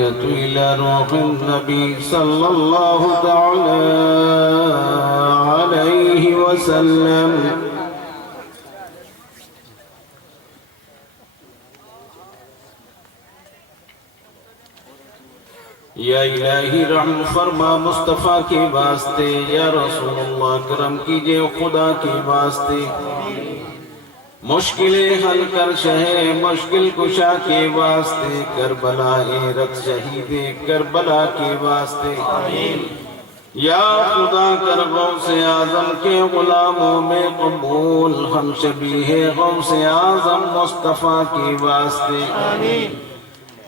التحية إلى روح النبي صلى الله تعالى عليه وسلم. یا الہی رحم فرما مصطفیٰ کے واسطے، یا رسول اللہ کرم کیجئے خدا کے واسطے، مشکلیں حل کر شہ مشکل کشا کے واسطے، کربلا رت شہید کربلا کے واسطے، یا خدا کر غوث اعظم کے غلاموں میں قبول، ہم شبیہ غوث اعظم مصطفیٰ کے واسطے،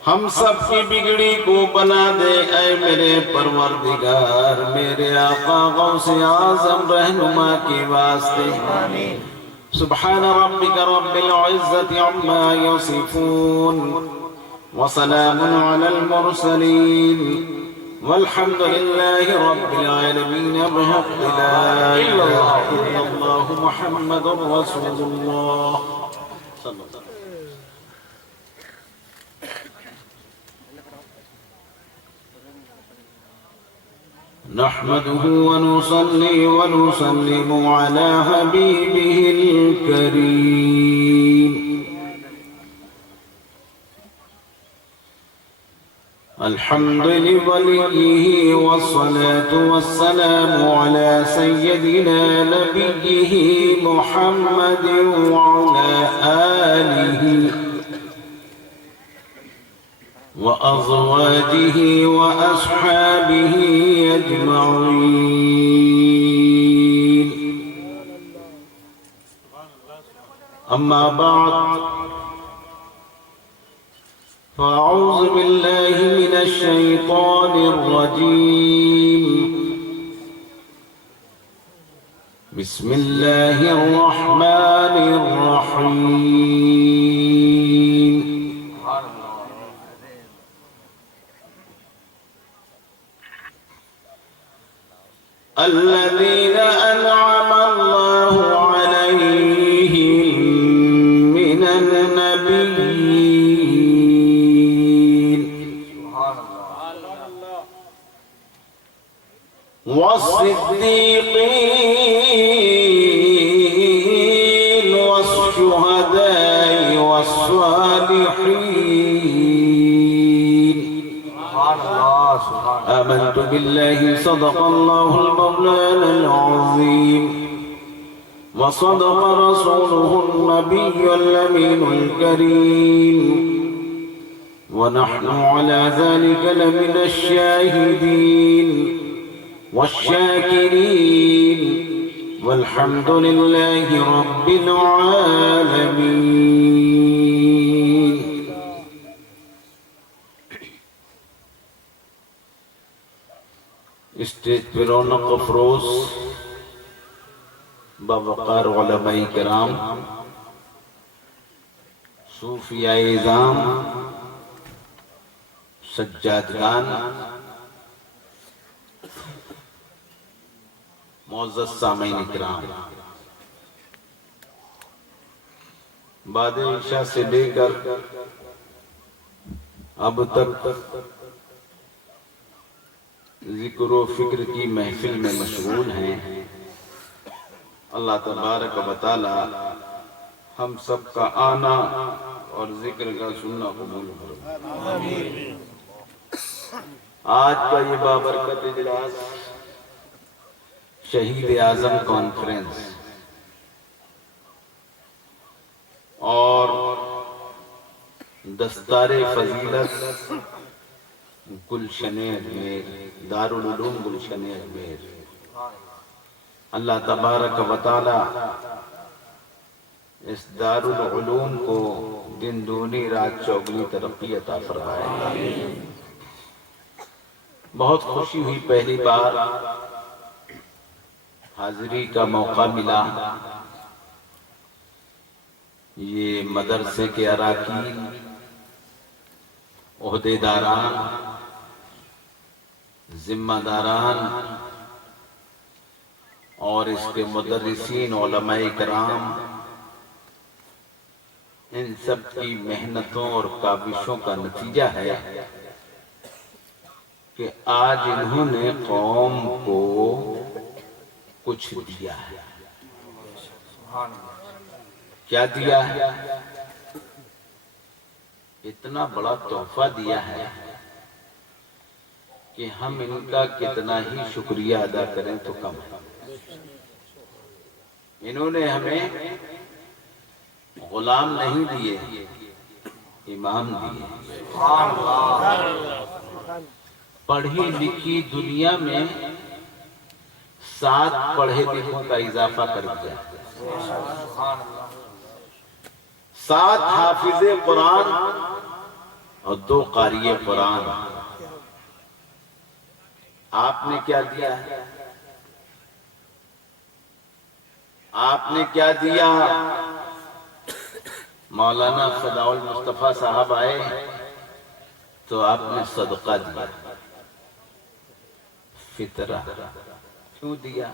ہم سب کی بگڑی کو بنا دے اے میرے پروردگار، میرے آقا غوث اعظم رہنما کے واسطے. سبحان ربک رب العزت عما یصفون وسلام علی المرسلین والحمد للہ رب العالمین بحق لا الہ الا اللہ محمد رسول اللہ صلی اللہ علیہ وسلم. نحمده ونصلي ونسلم على حبيبه الكريم. الحمد لوليه والصلاة والسلام على سيدنا نبيه محمد وعلى آله وأزواجه وأصحابه أجمعين. أما بعد، فأعوذ بالله من الشيطان الرجيم. بسم الله الرحمن الرحيم. الذين أنعم الله عليهم من النبيين والصديقين والشهداء والصالحين. آمنت بالله صدق الله المولانا العظيم وصدق رسوله النبي الأمين الكريم، ونحن على ذلك لمن الشاهدين والشاكرين، والحمد لله رب العالمين. اسٹیج پر رونق افروز باوقار علماء کرام، صوفیاء اعظام، سجادگان، معزز سامعین کرام، بعد عشاء سے لے کر اب تک ذکر و فکر کی محفل میں مشغول ہیں. اللہ تبارک و تعالی ہم سب کا آنا اور ذکر کا سننا قبول فرمائے. آج کا یہ بابرکت اجلاس شہید اعظم کانفرنس اور دستار فضیلت گلشن اجمیر، دارالعلوم گلشن اجمیر، اللہ تبارک و تعالی اس دارالعلوم کو دن دونی رات چوگنی ترقی عطا فرمائے. بہت خوشی ہوئی، پہلی بار حاضری کا موقع ملا. یہ مدرسے کے اراکین، عہدیداران، ذمہ داران اور اس کے مدرسین، علماء کرام، ان سب کی محنتوں اور کاوشوں کا نتیجہ ہے کہ آج انہوں نے قوم کو کچھ دیا ہے. کیا دیا ہے؟ اتنا بڑا تحفہ دیا ہے کہ ہم ان کا کتنا ہی شکریہ ادا کریں تو کم ہے. انہوں نے ہمیں غلام نہیں دیے، امام دیے. پڑھی لکھی دنیا میں 7 پڑھے لکھوں کا اضافہ کر دیا. 7 حافظ قرآن اور 2 قاری قرآن. آپ نے کیا دیا ہے؟ آپ نے کیا دیا؟ مولانا فداء المصطفیٰ صاحب آئے تو آپ نے صدقہ دیا. فطرہ کیوں دیا؟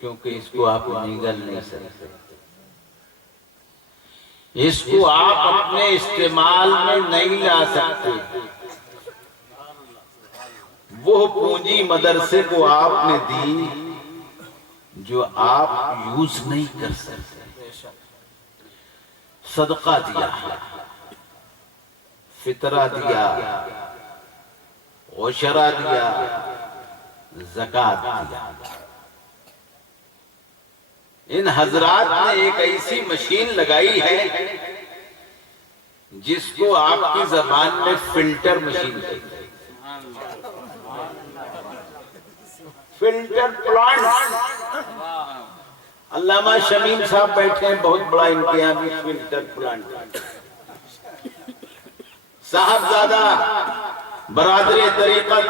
کیونکہ اس کو آپ نگل نہیں سکتے، اس کو آپ اپنے استعمال میں نہیں لا سکتے. وہ پونجی مدرسے کو آپ نے دی جو آپ یوز نہیں کر سکتے. صدقہ دیا، فطرہ دیا، عشرہ دیا، زکوٰۃ دیا. ان حضرات نے ایک ایسی مشین لگائی ہے جس کو آپ کی زبان میں فلٹر مشین کہتے ہیں. Filter plant. علامہ شمیم صاحب بیٹھے ہیں، بہت بڑا ان کے یہاں بھی فلٹر پلانٹ. صاحبزادہ برادر طریقت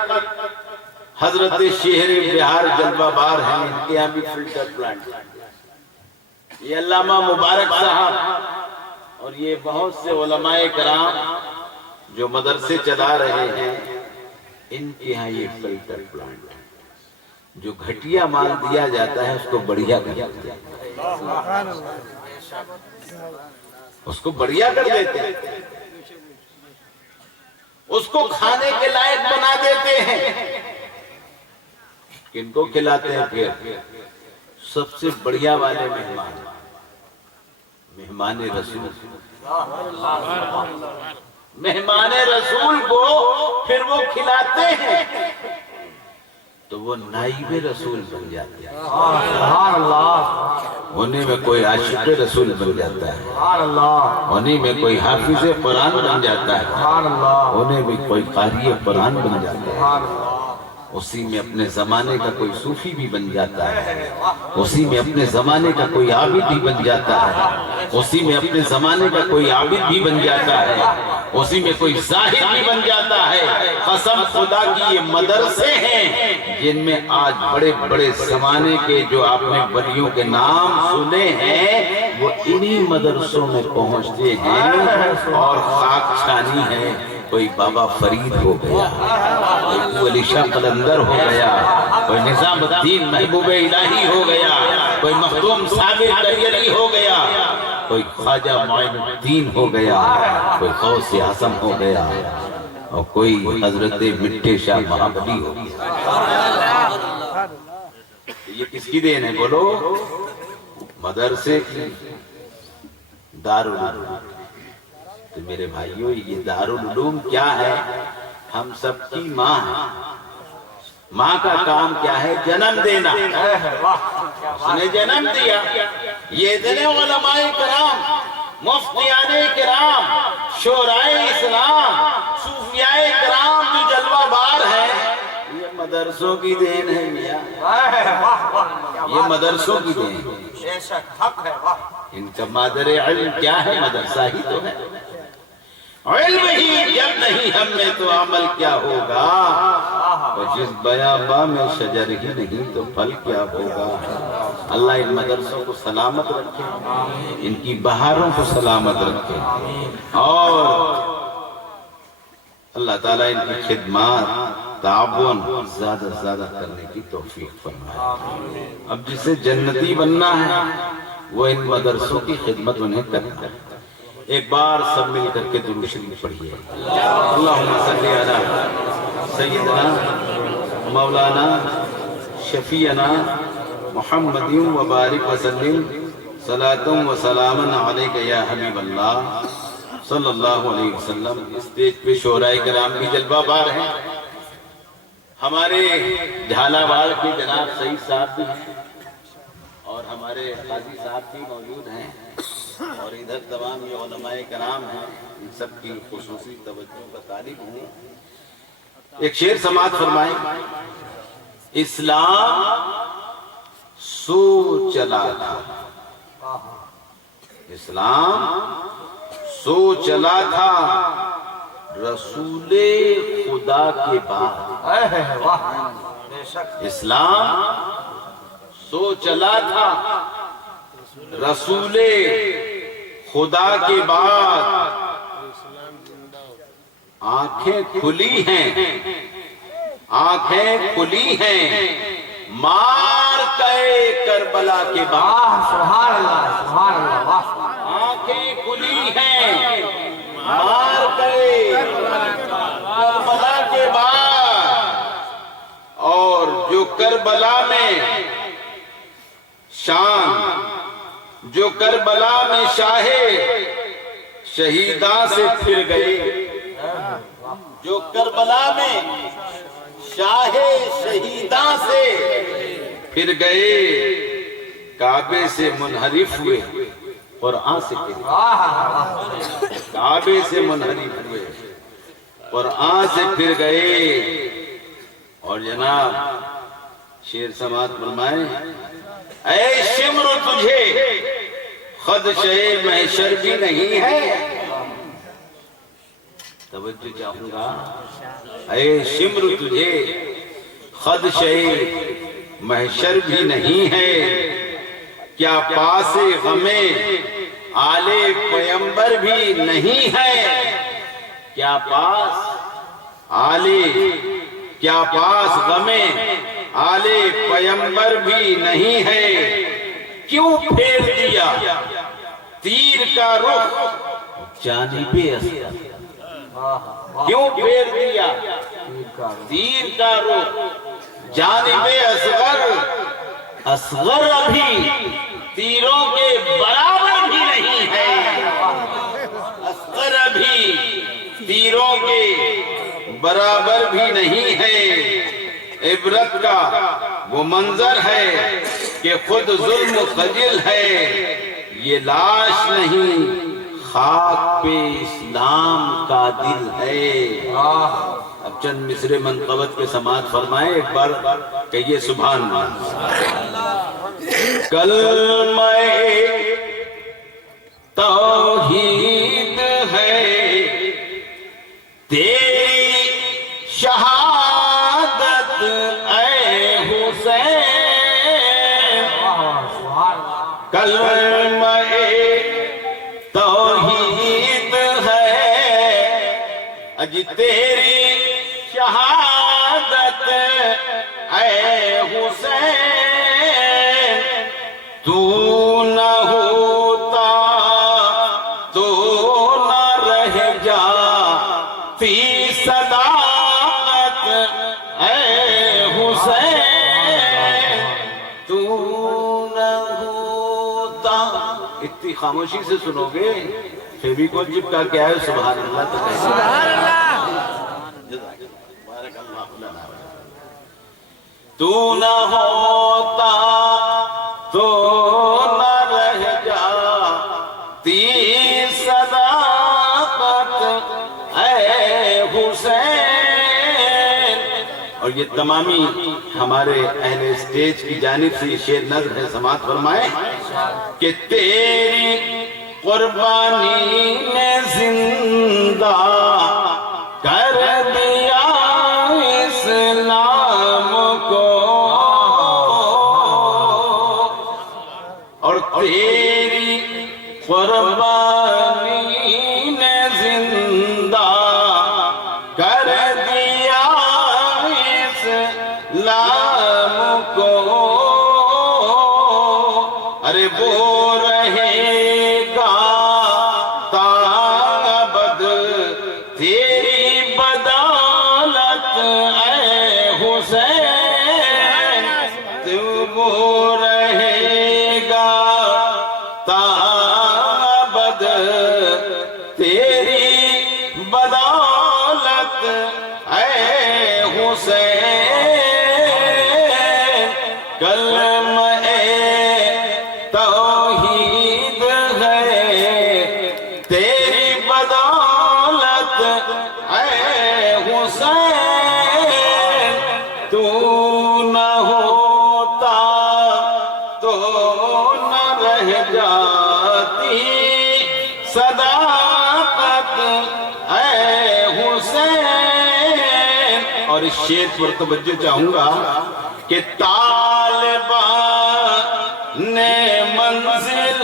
حضرت شہر بہار جلوہ بار ہیں، ان کے یہاں بھی فلٹر پلانٹ. یہ علامہ مبارک صاحب اور یہ بہت سے علماء کرام جو مدرسے چلا رہے ہیں، ان کے یہاں یہ فلٹر پلانٹ. جو گھٹیا مال دیا جاتا ہے اس کو بڑھیا کر دیتے ہیں، اس کو بڑھیا کر دیتے ہیں، اس کو کھانے کے لائق بنا دیتے ہیں. کن کو کھلاتے ہیں؟ پھر سب سے بڑھیا والے مہمان، مہمان رسول. مہمان رسول کو پھر وہ کھلاتے ہیں تو وہ نائب رسول بن جاتے ہیں. انہیں میں کوئی عاشق رسول بن جاتا ہے، انہیں میں کوئی حافظ قرآن بن جاتا ہے، انہیں بھی کوئی قاری قرآن بن جاتا ہے. اسی میں اپنے زمانے کا کوئی صوفی بھی بن جاتا ہے، اسی میں اپنے زمانے کا کوئی عابد بھی بن جاتا ہے، اسی میں اپنے زمانے کا کوئی عابد بھی بن جاتا ہے، اسی میں کوئی زاہد بھی بن جاتا ہے. قسم خدا کی یہ مدرسے ہیں جن میں آج بڑے بڑے زمانے کے جو آپ نے ولیوں کے نام سنے ہیں وہ انہی مدرسوں میں پہنچتے ہیں اور خاک چھانی ہے. کوئی بابا فرید ہو گیا، کوئی علی شاہ قلندر ہو گیا، کوئی نظام الدین محبوب الہی ہو گیا، کوئی مخدوم صابر کریری ہو گیا، کوئی خواجہ معین الدین ہو گیا، کوئی غوث اعظم ہو گیا، اور کوئی حضرت مٹھے شاہ مہابلی ہو گیا. یہ کس کی دین ہے بولو؟ مدرسے کی، دارالعلوم. تو میرے بھائیوں یہ دارالعلوم کیا ہے؟ ہم سب کی ماں ہے. ماں کا کام کیا ہے؟ جنم دینا. اس نے جنم دیا. یہ اتنے علماء کرام، مفتیان کرام، شورائے اسلام، صوفیاء کرام جو جلوہ بار ہیں، یہ مدرسوں کی دین ہے میاں. یہ مدرسوں کی دین ہے. ان کا مادر علم کیا ہے؟ مدرسہ ہی تو ہے. علم ہی جب نہیں ہم میں تو عمل کیا ہوگا؟ اور جس بیاباں میں شجر ہی نہیں تو پھل کیا ہوگا؟ اللہ ان مدرسوں کو سلامت رکھے، ان کی بہاروں کو سلامت رکھے، اور اللہ تعالیٰ ان کی خدمات تعاون زیادہ زیادہ کرنے کی توفیق فرمائے. اب جسے جنتی بننا ہے وہ ان مدرسوں کی خدمت انہیں کرنا ہے. ایک بار سب مل کر کے درود شریف پڑھیے. اللہم صلی علی سیدنا مولانا شفیعنا محمد وبارک وسلم صلاۃ و سلام علیک یا حبیب اللہ صلی اللہ علیہ وسلم۔ اسٹیج پہ شعراء کرام بھی جلوہ بار ہیں، ہمارے جھالاواڑ کے جناب سعید صاحب بھی ہیں اور ہمارے قاضی صاحب بھی موجود ہیں اور ادھر تمام یہ علماء کرام ہیں، ان سب کی خصوصی توجہ کا طالب ہوں۔ ایک شعر سماعت فرمائیں۔ اسلام سو چلا تھا، اسلام سو چلا تھا رسول خدا کے بعد، اسلام سو چلا تھا رسول خدا کے بعد، آنکھیں کھلی ہیں، آنکھیں کھلی ہیں مار کے کربلا کے بعد، سبحان اللہ سبحان اللہ، آنکھیں کھلی ہیں مار کے کربلا کے بعد، اور جو کربلا میں شان، جو کربلا میں شاہ شہیداں سے پھر گئے، جو کربلا میں شاہ شہیداں سے پھر گئے، کعبے سے منحرف ہوئے قرآن سے پھر گئے، کعبے سے منحرف ہوئے قرآن سے پھر گئے۔ اور جناب شعر سماعت فرمائیں۔ اے شمر تجھے خدشے محشر بھی نہیں ہے، توجہ چاہوں گا، اے شمر تجھے خدشے محشر بھی نہیں ہے، کیا پاس غم آل پیمبر بھی نہیں ہے، کیا پاس غم آل پیمبر بھی نہیں ہے، کیوں پھیر دیا تیر کا رخ جانب اصغر، کیوں پھیر دیا تیر کا رخ جانب اصغر، اصغر ابھی تیروں کے برابر بھی نہیں ہے، اصغر ابھی تیروں کے برابر بھی نہیں ہے۔ عبرت کا وہ منظر ہے کہ خود ظلم خجل ہے، یہ لاش نہیں خاک پہ اسلام کا دل ہے۔ اب چند مصرے منقبت کے سماعت فرمائیں، ایک بار کہیے سبحان اللہ۔ کلمہ توحید ہے تیری شہادت اے حسین، کلمہ توحید ہے اج تیری شہادت اے حسین، تو نہ ہوتا تو نہ رہ جاتی صداقت اے حسین، تو نہ ہوتا۔ اتنی خاموشی سے سنو گے فیویکول چپکا کیا ہے سبحان اللہ تو کہہ سبحان اللہ، بارک اللہ لنا۔ تو نہ ہوتا تو نہ رہ جاتی صداقت اے حسین۔ اور یہ تمامی ہمارے اہل اسٹیج کی جانب سے یہ شعر نظر ہے، سماعت فرمائیں کہ تیری قربانی نے زندہ کر دیا اسلام کو، اور تیری قربانی نے زندہ کر دیا اسلام کو، ارے وہ رہے گا تا ابد حسین کلمہ توحید ہے تیری بدولت اے حسین تو نہ ہوتا تو نہ رہ جاتی صداقت اے حسین. اور اس شعر پر توجہ چاہوں گا کہ طالبان نے منزل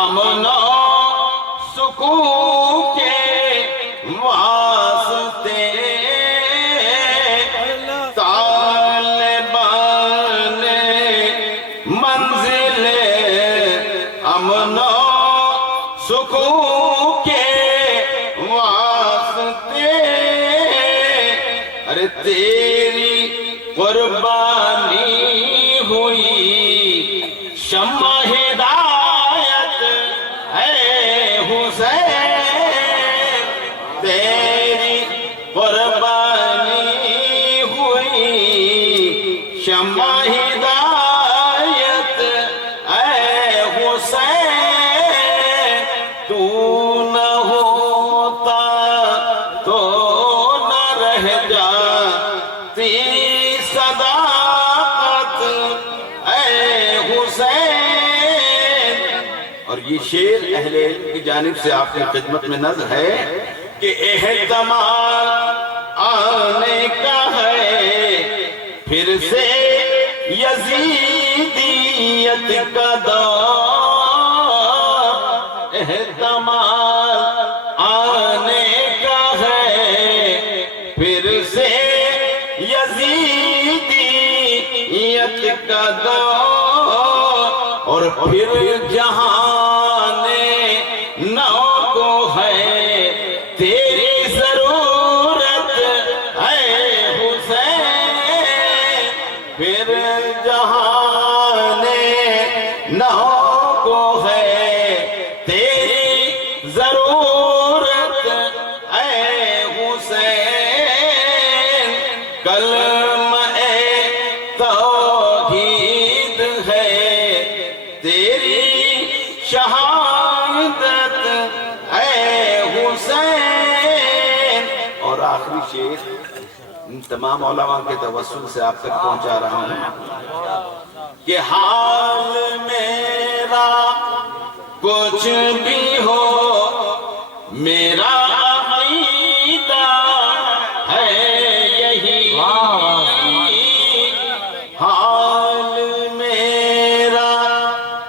امن و سکون کے واسطے طالبان نے منزل امن و سکون کے واسطے ارے تیری قربانی ہوئی شمع ہدایت ہے حسین تیری قربانی ہوئی شمع ہدایت ہے حسین تو نہ ہوتا تو نہ رہ جاتی صداقت اے حسین. اور یہ شعر اہل علم کی جانب سے آپ کی خدمت میں نظر ہے کہ احتمال آنے کا ہے پھر سے یزیدیت کا دور احتمال آنے کا ہے پھر سے یزیدیت کا دور اور پھر جہان نو کو ہے تیری ضرورت ہے حسین پھر جہان نو کو ہے تیری ضرورت ہے حسین کلمہ توحید ہے تیری شہادت ہے حسین. اور آخری شعر ان تمام علماء کے توسل سے آپ تک پہنچا رہا ہوں کہ حال میرا کچھ بھی ہو میرا عقیدہ ہے یہی حال میرا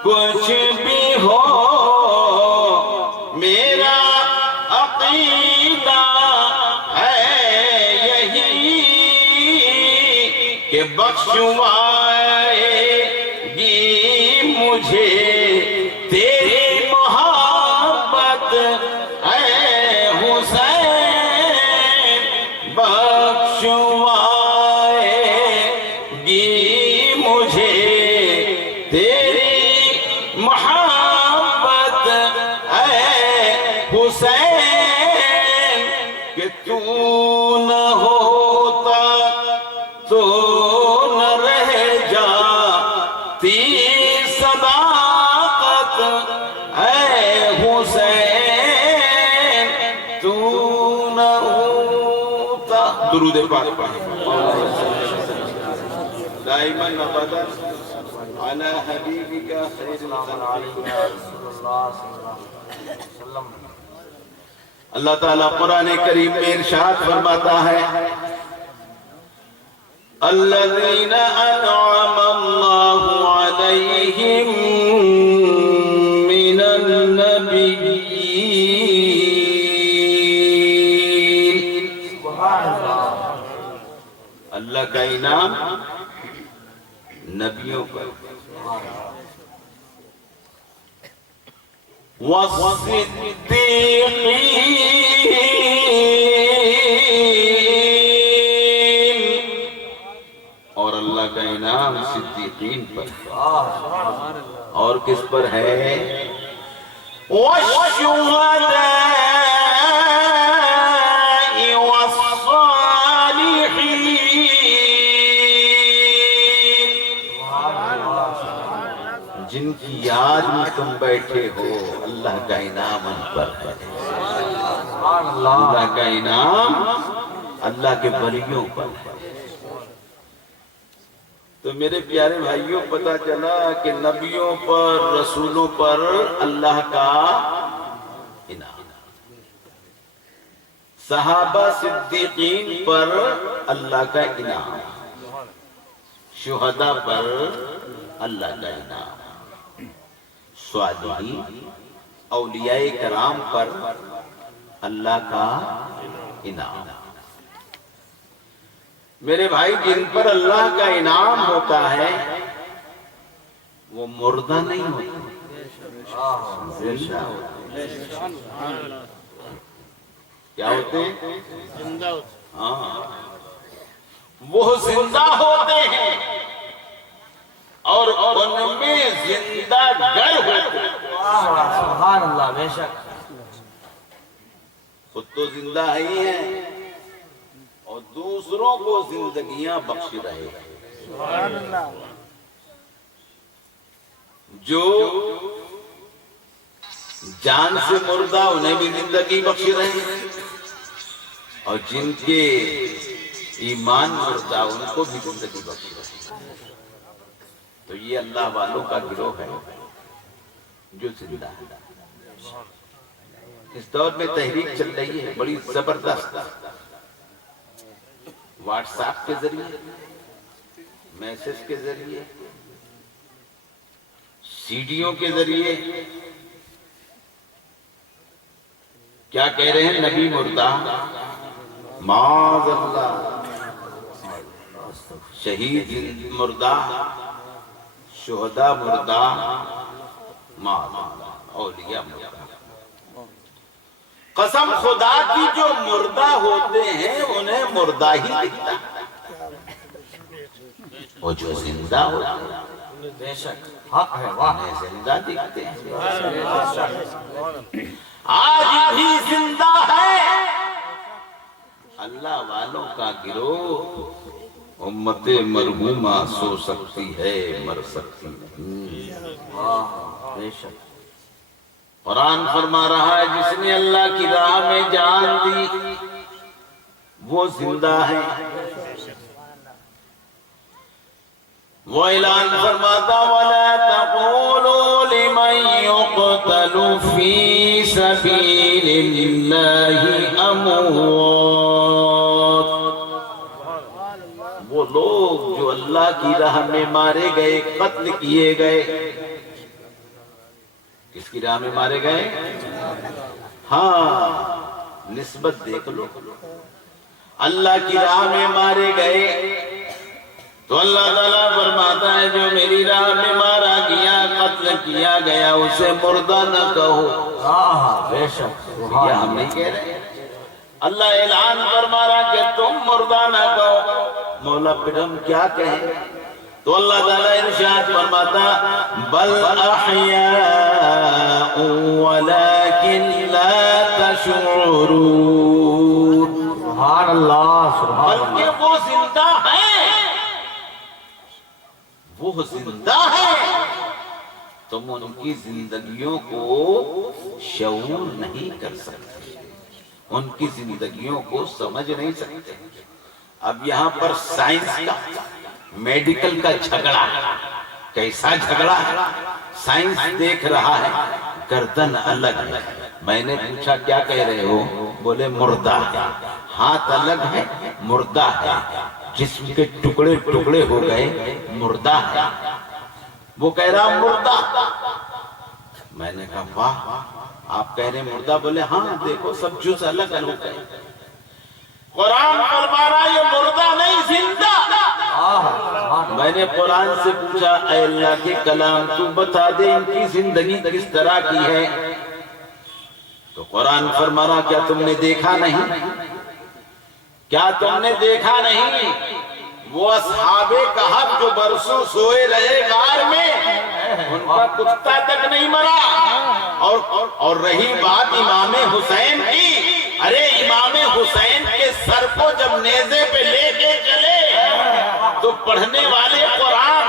کچھ بھی ہو میرا عقیدہ ہے یہی کہ بخشوائے گی مجھے تیری محبت اے حسین بخشوائے گی مجھے تیری محبت اے حسین کہ تو نہ ہوتا تو نہ رہ جاتی صداقت اے حسین تو نہ ہوتا. درود پاک پڑھیں دائما ابدا على حبيبك خير الخلق. اللہ تعالیٰ قرآن کریم میں ارشاد فرماتا ہے الذين انعم الله عليهم من النبيين. اللہ کا انعام نبیوں پر والصدیقین اور اللہ کا انعام صدیقین پر اور کس پر ہے والشہداء والصالحین جن کی یاد میں تم بیٹھے ہو اللہ کا انعام ان پر ہے۔ سبحان اللہ اللہ کا انعام اللہ کے ولیوں پر ہے۔ تو میرے پیارے بھائیوں پتہ چلا کہ نبیوں پر رسولوں پر اللہ کا انعام، صحابہ صدیقین پر اللہ کا انعام، شہداء پر اللہ کا انعام، صالحین اولیاء کرام پر اللہ کا انعام۔ میرے بھائی جن پر اللہ کا انعام ہوتا ہے وہ مردہ نہیں ہوتا، زندہ ہوتے ہیں۔ کیا ہوتے ہیں؟ ہاں، وہ زندہ ہوتے ہیں اور ان میں زندہ گر ہوتے ہیں۔ سبحان اللہ بے شک خود تو زندہ ہی ہیں اور دوسروں کو زندگیاں بخش رہے ہیں۔ سبحان اللہ۔ جو جان سے مردہ انہیں بھی زندگی بخش رہے ہیں اور جن کے ایمان مردہ ان کو بھی زندگی بخش رہے ہیں۔ تو یہ اللہ والوں کا گروہ ہے جو زندہ ہے۔ اس دور میں تحریک چل رہی ہے بڑی زبردست، واٹس ایپ کے ذریعے، میسج کے ذریعے، سیڈیوں کے ذریعے۔ کیا کہہ رہے ہیں؟ نبی مردہ، معاذ اللہ، شہید مردہ، شہداء مردہ، معاذ اللہ، اولیاء مردہ۔ قسم خدا کی جو مردہ ہوتے ہیں انہیں مردہ ہی دکھتا ہے، اور جو زندہ ہوتے ہیں بے شک حق ہے واہ انہیں زندہ دکھتے ہیں۔ آج بھی زندہ ہے اللہ والوں کا گروہ۔ امت مرحومہ سو سکتی ہے مر سکتی نہیں۔ واہ بے شک قرآن فرما رہا ہے جس نے اللہ کی راہ میں جان دی وہ زندہ ہے۔ وہ اعلان فرماتا وَلَا تَقُولُوا لِمَنْ يُقْتَلُ فِي سَبِيلِ اللَّهِ أَمْوَاتٌ۔ وہ لوگ جو اللہ کی راہ میں مارے گئے، قتل کیے گئے، کس کی راہ میں مارے گئے؟ ہاں، نسبت دیکھ لو، اللہ کی راہ میں مارے گئے تو اللہ تعالیٰ فرماتا ہے جو میری راہ میں مارا گیا، قتل کیا گیا، اسے مردہ نہ کہو۔ بے شک یہ ہم نہیں کہہ رہے، اللہ اعلان فرما رہا کہ تم مردہ نہ کہو۔ مولا پھر ہم کیا کہیں؟ تو اللہ تعالیٰ ارشاد فرماتا بل احیاء ولکن لا تشعرون۔ سبحان اللہ سبحان اللہ بلکہ وہ زندہ ہے، وہ زندہ ہے، تم ان کی زندگیوں کو شعور نہیں کر سکتے، ان کی زندگیوں کو سمجھ نہیں سکتے۔ اب یہاں پر سائنس کا، میڈیکل کا جھگڑا، کیسا جھگڑا ہے؟ سائنس دیکھ رہا ہے گردن الگ ہے، میں نے پوچھا کیا کہہ رہے ہو؟ بولے مردہ ہے۔ ہاتھ الگ ہے، مردہ ہے۔ جسم کے ٹکڑے ٹکڑے ہو گئے، مردہ ہے۔ وہ کہہ رہا مردہ۔ میں نے کہا واہ، آپ کہہ رہے مردہ؟ بولے ہاں دیکھو سب جز الگ الگ ہو گئے۔ قرآن فرما رہا یہ مردہ نہیں زندہ۔ میں نے قرآن سے پوچھا اے اللہ کے کلام تو بتا دے ان کی زندگی کس طرح کی ہے؟ تو قرآن فرما رہا کیا تم نے دیکھا نہیں؟ کیا تم نے دیکھا نہیں؟ وہ اصحاب کہف جو برسوں سوئے رہے غار میں، ان کا کتا تک نہیں مرا۔ اور رہی بات امام حسین کی، ارے امام حسین کے سر کو جب نیزے پہ لے کے چلے تو پڑھنے والے قرآن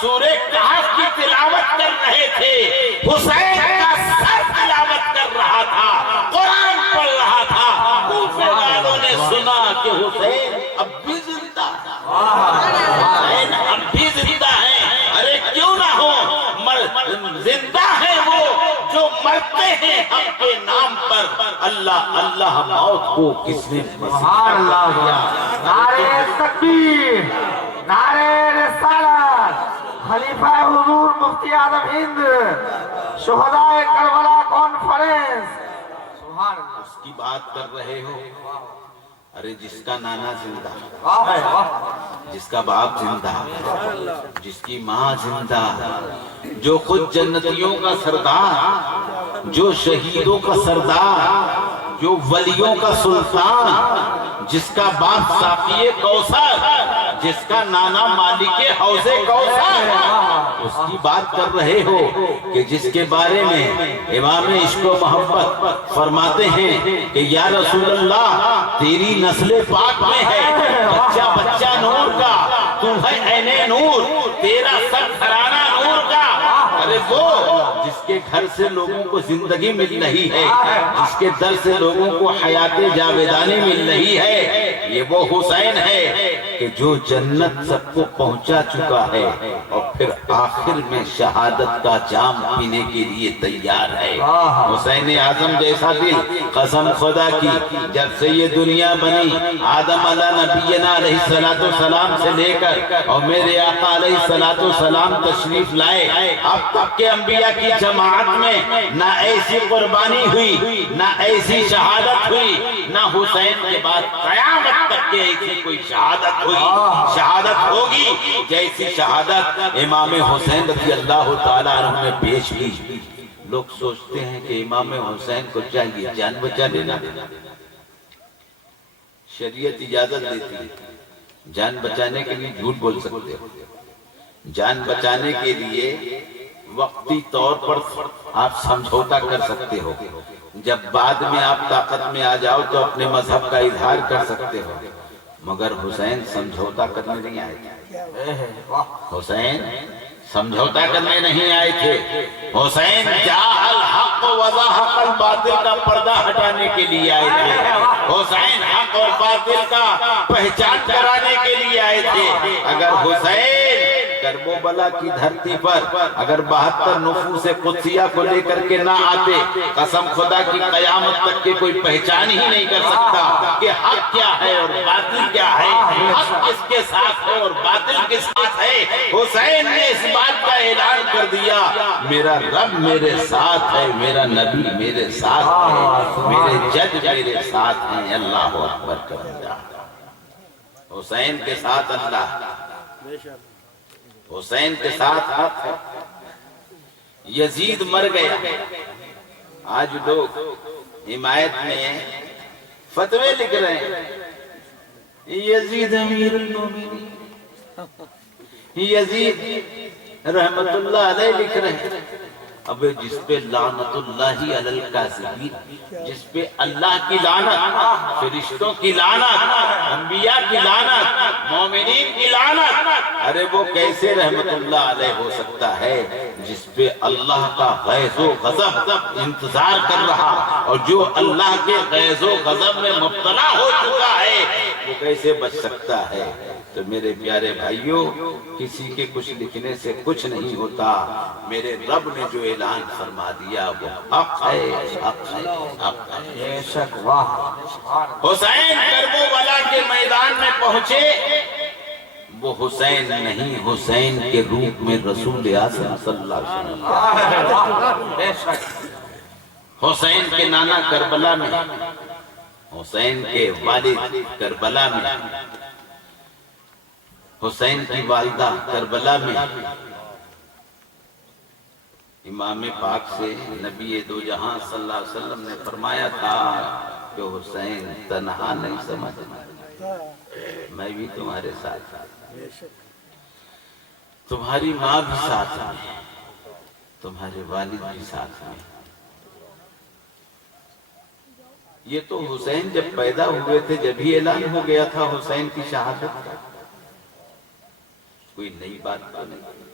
سورہ کہف کی تلاوت کر رہے تھے، حسین کا سر تلاوت کر رہا تھا، قرآن پڑھ رہا تھا، کوفے والوں نے سنا کہ حسین اب بھی زندہ ہے، حسین اب بھی زندہ ہے۔ ارے کیوں نہ ہو، زندہ ہے وہ جو مرتے ہیں حق کے نام پر۔ اللہ اللہ موت کو کس نے سبحان اللہ، نعرہ تکبیر، نعرہ رسالت، خلیفہ حضور مفتی اعظم ہند، شہدائے کربلا کانفرنس، سبحان اللہ، اس کی بات کر رہے ہو؟ ارے جس کا نانا زندہ، واہ واہ، جس کا باپ زندہ، جس کی ماں زندہ، جو خود جنتیوں کا سردار، جو شہیدوں کا سردار، جو ولیوں کا سلطان، جس کا باپ ساقی کوثر، جس کا نانا مالک حوض کوثر، اس کی بات کر رہے ہو کہ جس کے بارے میں امام عشق و محبت فرماتے ہیں کہ یا رسول اللہ تیری نسل پاک میں ہے بچہ بچہ نور کا، تو ہے عین نور، تیرا سب گھرانہ نور کا۔ ارے وہ جس کے گھر سے لوگوں کو زندگی مل رہی ہے، جس کے در سے لوگوں کو حیات جاویدانی مل رہی ہے، یہ وہ حسین ہے کہ جو جنت سب کو پہنچا چکا ہے اور پھر آخر میں شہادت کا جام پینے کے لیے تیار ہے۔ حسین اعظم جیسا دل، قسم خدا کی، جب سے یہ دنیا بنی آدم علیہ نبینا علیہ السلام سے لے کر اور میرے آقا علیہ السلام تشریف لائے، اب تک کے انبیاء کی جماعت میں نہ ایسی قربانی ہوئی، نہ ایسی شہادت ہوئی، نہ حسین کے بعد قیامت تک کے ایسی کوئی شہادت ہوئی، شہادت ہوگی جیسی شہادت امام حسین رضی اللہ تعالیٰ عنہ نے پیش کی۔ لوگ سوچتے ہیں کہ امام حسین کو چاہیے جان بچا لینا، شریعت اجازت دیتی ہے، جان بچانے کے لیے جھوٹ بول سکتے ہو، جان بچانے کے لیے وقتی طور پر آپ سمجھوتا کر سکتے ہو، جب بعد میں آپ طاقت میں آ جاؤ تو اپنے مذہب کا اظہار کر سکتے ہو، مگر حسین سمجھوتا کرنے نہیں آئے تھے، حسین سمجھوتا کرنے نہیں آئے تھے، حسین جاء الحق وزهق الباطل کا پردہ ہٹانے کے لیے آئے تھے، حسین حق اور باطل کا پہچان کرانے کے لیے آئے تھے۔ اگر حسین کرب و بلا کی دھرتی پر اگر 72 نفوس قدسیہ کو لے کر کے نہ آتے، قسم خدا کی قیامت تک کے کوئی پہچان ہی نہیں کر سکتا کہ حق کیا ہے اور باطل کیا ہے، حق کس کے ساتھ ہے اور باطل کس ساتھ ہے۔ حسین نے اس بات کا اعلان کر دیا، میرا رب میرے ساتھ ہے، میرا نبی میرے ساتھ ہے، میرے جج میرے ساتھ ہیں۔ اللہ اکبر کبیرہ، حسین کے ساتھ اللہ، حسین کے ساتھ حق ہے۔ یزید مر گیا، آج لوگ حمایت میں فتوے لکھ رہے ہیں، یزید امیر المومنین، یزید رحمت اللہ علیہ لکھ رہے ہیں۔ اب جس پہ لعنت اللہ علی الکاذبین، جس پہ اللہ کی لعنت، فرشتوں کی لعنت، انبیاء کی لعنت، مومنین کی لعنت، ارے وہ کیسے رحمت اللہ علیہ ہو سکتا ہے جس پہ اللہ کا غیظ و غضب انتظار کر رہا، اور جو اللہ کے غیظ و غضب میں مبتلا ہو چکا ہے وہ کیسے بچ سکتا ہے؟ تو میرے پیارے بھائیوں، کسی کے کچھ لکھنے سے کچھ نہیں ہوتا، میرے رب نے جو اعلان فرما دیا وہ حق ہے، حق ہے، حق ہے۔ بے شک، واہ، حسین کربلا کے میدان میں پہنچے، وہ حسین نہیں، حسین کے روپ میں رسول اعظم صلی اللہ علیہ وسلم، بے شک، حسین کے نانا کربلا میں، حسین کے والد کربلا میں، حسین کی والدہ کربلا میں، امام پاک سے نبی دو جہاں صلی اللہ علیہ وسلم نے فرمایا تھا کہ حسین تنہا نہیں سمجھنا، میں بھی تمہارے ساتھ ہوں، تمہاری ماں بھی ساتھ میں، تمہارے والد بھی ساتھ میں۔ یہ تو حسین جب پیدا ہوئے تھے جب ہی اعلان ہو گیا تھا حسین کی شہادت کا، کوئی نئی بات تو نہیں۔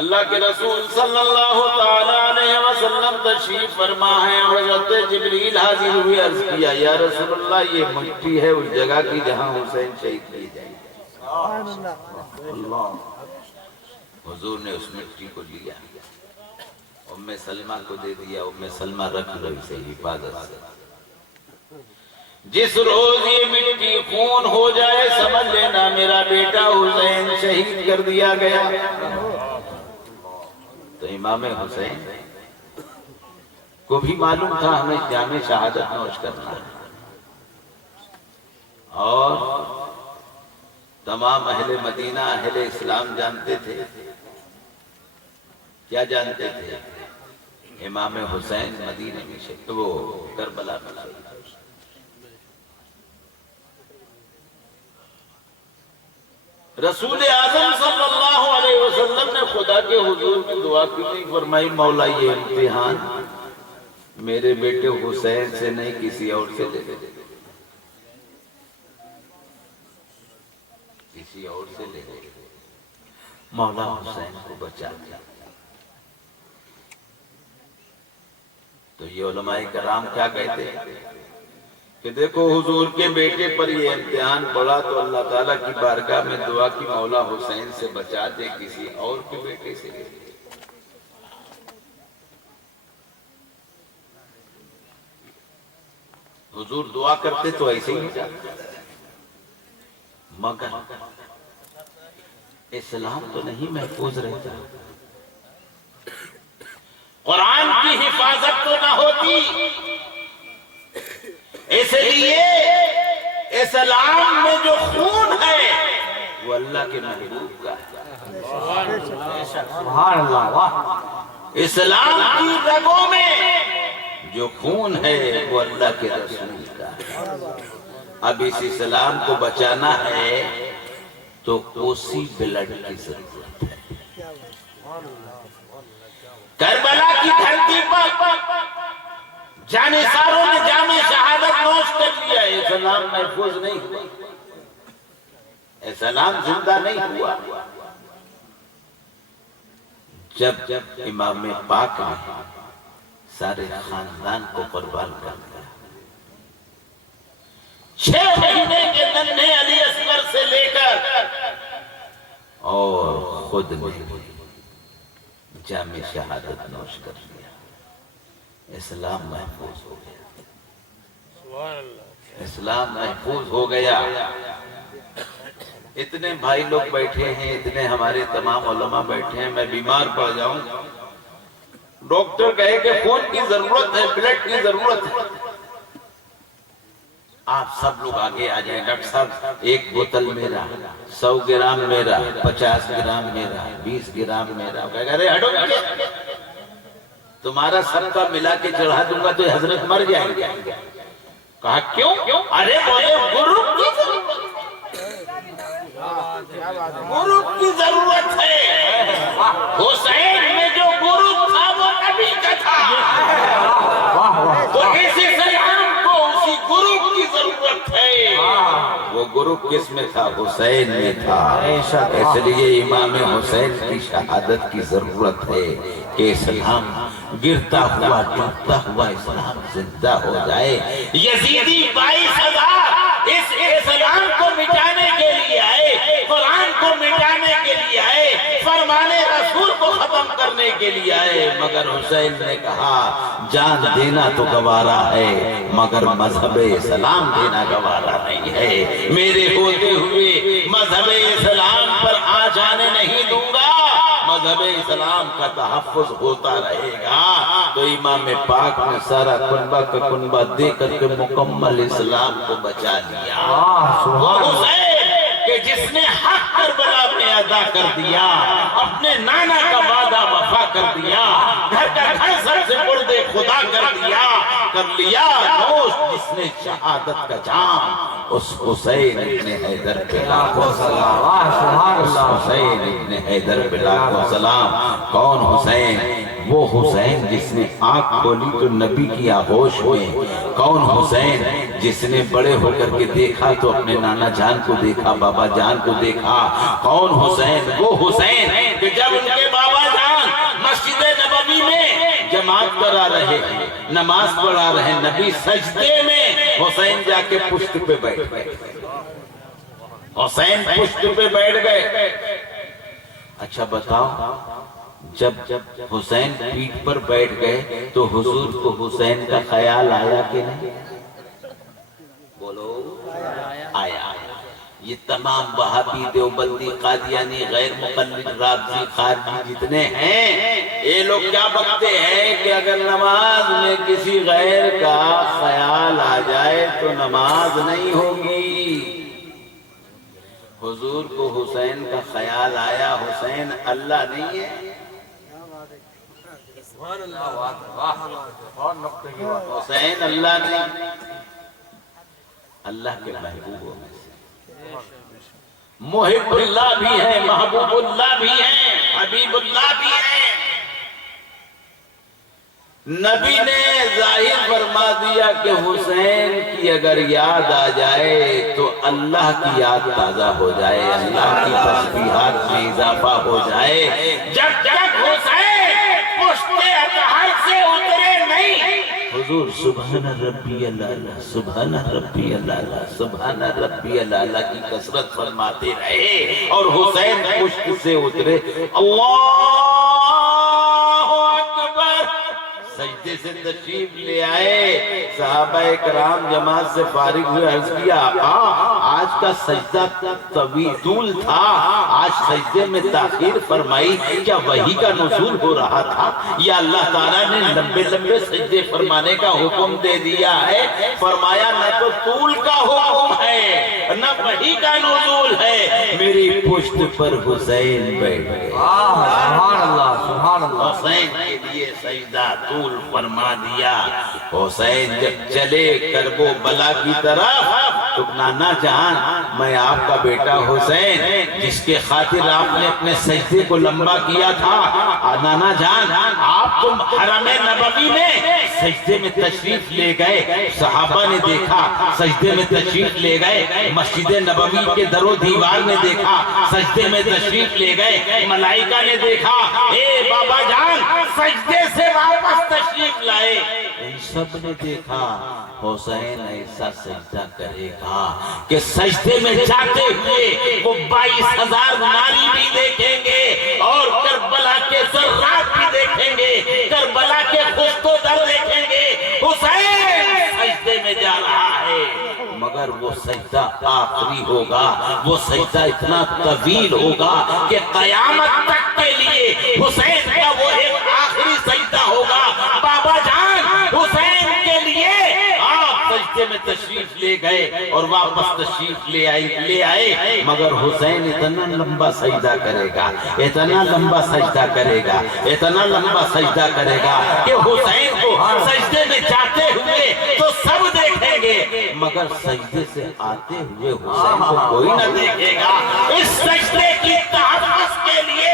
اللہ کے رسول صلی اللہ تعالیٰ علیہ وسلم تشریف فرما ہے، حضرت جبریل حاضر ہوئے، عرض کیا یا رسول اللہ یہ مٹی ہے اس جگہ کی جہاں حسین شہید کیے جائیں گے۔ اللہ، حضور نے اس مٹی کو لیا، ام سلمہ کو دے دیا، ام سلمہ رکھ لو اسے حفاظت سے، جس روز یہ مٹی خون ہو جائے سمجھ لینا میرا بیٹا حسین شہید کر دیا گیا۔ تو امام حسین کو بھی معلوم تھا ہمیں جام شہادت نوش کرنا ہے، اور تمام اہل مدینہ اہل اسلام جانتے تھے، کیا جانتے تھے؟ امام حسین مدینہ میں شہید، وہ کربلا میں شہید۔ رسول اعظم صلی اللہ علیہ وسلم نے خدا کے حضور کی دعا کی نہیں فرمائی مولا یہ امتحان میرے بیٹے حسین سے نہیں کسی اور سے لے لے، کسی اور سے لے لے، مولا حسین کو بچا دیا۔ تو یہ علماء کرام کیا کہتے ہیں کہ دیکھو حضور کے بیٹے پر یہ امتحان پڑا تو اللہ تعالیٰ کی بارگاہ میں دعا کی مولا حسین سے بچا دے، کسی اور کے بیٹے سے لے لے۔ حضور دعا کرتے تو ایسے ہی جاتے، مگر اسلام تو نہیں محفوظ رہتا، قرآن کی حفاظت تو نہ ہوتی، اس لیے اسلام میں جو خون ہے وہ اللہ کے محبوب کا ہے۔ سبحان اللہ، واہ، اسلام کی رگوں میں جو خون ہے وہ اللہ کے رسول کا ہے۔ اب اس اسلام کو بچانا ہے تو کوسی بلڈ کی ضرورت ہے۔ کربلا کی دھرتی پر جانثاروں نے جام شہادت نوش کر لیا، اسلام محفوظ نہیں ہوا، اسلام زندہ نہیں ہوا۔ جب امام پاک نے سارے خاندان کو قربان کر دیا، 6 مہینے کے ننھے علی اصغر سے لے کر اور خود نے جام شہادت نوش کر لیا، اسلام محفوظ ہو گیا، اسلام محفوظ ہو گیا۔ اتنے بھائی لوگ بیٹھے ہیں، اتنے ہمارے تمام علماء بیٹھے ہیں، میں بیمار پڑ جاؤں، ڈاکٹر کہے کہ خون کی ضرورت ہے، بلڈ کی ضرورت ہے، آپ سب لوگ آگے آ جائیں، ڈاکٹر صاحب 1 بوتل میرا، 100 گرام میرا، 50 گرام میرا، 20 گرام میرا، کہے گا رے ہٹو تمہارا سب کا ملا کے چڑھا دوں گا تو حضرت مر جائیں گے۔ کہا کیوں؟ ارے بولے گروپ کی ضرورت ہے، گروپ کی ضرورت ہے، حسین میں جو گروپ تھا وہ نبی کا تھا، تو اس اسلام کو اسی گروپ کی ضرورت ہے۔ وہ گروپ کس میں تھا؟ حسین میں تھا، اس لیے امام حسین کی شہادت کی ضرورت ہے کہ اسلام گرتا ہوا ٹوٹتا ہوا اسلام زندہ ہو جائے۔ یزیدی 22,000 اس اسلام کو مٹانے کے لیے آئے، قرآن کو مٹانے کے لیے آئے، فرمان رسول کو ختم کرنے کے لیے آئے، مگر حسین نے کہا جان دینا تو گوارا ہے مگر مذہب اسلام دینا گوارا نہیں ہے، میرے ہوتے ہوئے مذہب اسلام پر آ جانے نہیں دوں گا، مذہب اسلام کا تحفظ ہوتا رہے گا۔ تو امام پاک نے سارا کنبہ کا کنبہ دے کر کے مکمل اسلام کو بچا لیا۔ وہ حسین کہ جس نے حق کربلا میں ادا کر دیا، اپنے نانا کا وعدہ وفا کر دیا، گھر کا گھر سر سے مردے خدا کر دیا، کر لیا نوش جس نے شہادت کا جام، اس حسین ابن حیدر پہ لاکھوں سلام، اس حسین ابن حیدر پہ لاکھوں سلام۔ کون حسین؟ وہ حسین جس نے آنکھ کھولی تو نبی کی آغوش ہوئے، کون حسین جس نے بڑے ہو کر کے دیکھا تو اپنے نانا جان کو دیکھا، بابا جان کو دیکھا، کون حسین؟ وہ حسین کہ جب ان کے بابا جماعت کرا رہے ہیں، نماز پڑھا رہے ہیں، نبی سجدے میں حسین جا کے پشت پہ بیٹھ گئے، حسین پشت پہ بیٹھ گئے۔ اچھا بتاؤ، جب حسین پیٹھ پر بیٹھ گئے تو حضور کو حسین کا خیال آیا کہ نہیں؟ بولو آیا۔ یہ تمام وہابی، دیوبندی، قادیانی، غیر مقلد، رافضی، خارجی جتنے ہیں، یہ لوگ کیا بکتے ہیں کہ اگر نماز میں کسی غیر کا خیال آ جائے تو نماز نہیں ہوگی۔ حضور کو حسین کا خیال آیا، حسین اللہ نہیں ہے، حسین اللہ نہیں، اللہ کے محبوبوں میں سے محب اللہ بھی ہے، محبوب اللہ بھی ہے، حبیب اللہ بھی ہے۔ نبی نے ظاہر فرما دیا کہ حسین کی اگر یاد آ جائے تو اللہ کی یاد تازہ ہو جائے، اللہ کی تسبیحات میں اضافہ ہو جائے۔ جب تک حسین پشت اطہر سے اترے نہیں، حضور سبحان ربی اللہ، سبحان ربی اللہ، سبحان ربی اللہ کی کثرت فرماتے رہے، اور حسین پشت سے اترے، اللہ اکبر، سجدے سے تشریف لے آئے۔ صحابہ کرام جماعت سے فارغ ہوئے، عرض کیا آقا آج کا سجدہ طول تھا، آج سجدے میں تاخیر فرمائی، کیا وحی کا نزول ہو رہا تھا یا اللہ تعالیٰ نے لمبے لمبے سجدے فرمانے کا حکم دے دیا ہے؟ فرمایا نہ تو طول کا حکم ہے نہ وحی کا نزول ہے، میری پشت پر حسین بیٹھ گئے۔ سبحان اللہ، سبحان اللہ۔ حسین کے لیے سجدہ طول فرما دیا۔ حسین جب چلے کرب و بلا کی طرف تو نانا جان، میں آپ کا بیٹا حسین جس کے خاطر آپ نے اپنے سجدے کو لمبا کیا تھا، نانا جان آپ تم حرم نبوی میں سجدے میں تشریف لے گئے، صحابہ نے دیکھا سجدے میں تشریف لے گئے، مسجد نبوی کے در و دیوار نے دیکھا سجدے میں تشریف لے گئے، ملائکہ نے دیکھا اے بابا جان سجدے سے واپس تشریف لائے، ان سب نے دیکھا حسین ایسا سجدہ کرے گا کہ سجدے میں جاتے ہوئے وہ 22,000 ناری بھی دیکھیں گے، اور کربلا کے ذرات بھی دیکھیں گے، کربلا کے خشک و در دیکھیں گے۔ حسین سجدے میں جا رہا ہے، مگر وہ سجدہ آخری ہوگا، وہ سجدہ اتنا طویل ہوگا کہ قیامت تک کے لیے حسین کا وہ ایک آخری سجدہ ہوگا۔ بابا جان حسین کے لیے آپ سجدے میں تشریف لے گئے اور واپس تشریف لے آئے، مگر حسین اتنا لمبا سجدہ کرے گا، اتنا لمبا سجدہ کرے گا، اتنا لمبا سجدہ کرے گا کہ حسین کو سجدے میں جاتے ہوئے تو سب دیکھیں گے، مگر سجدے سے آتے ہوئے حسین کو کوئی نہ دیکھے گا۔ اس سجدے کی تحفظ کے لیے،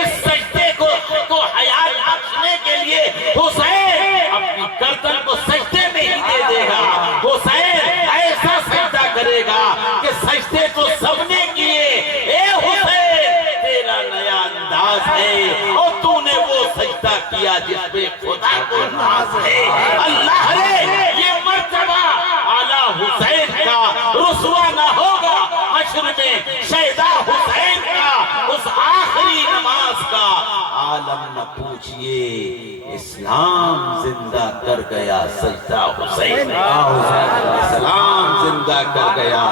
اس سجدے کو حیات بخشنے کے لیے حسین اپنی گردن کو سجدے میں ہی دے دے گا۔ حسین ایسا سجدہ کرے گا کہ سجدے تو سب نے کیے، اے حسین تیرا نیا انداز ہے، اور تو نے وہ سجدہ کیا جس پہ خدا کو ناز ہے۔ اللہ نے یہ مرتبہ اعلیٰ حسین کا رسوا نہ ہوگا، حشر میں شہداء حسین کا اس آخری نماز کا عالم نہ پوچھئے، اسلام زندہ کر گیا سجدہ حسین، اسلام زندہ کر گیا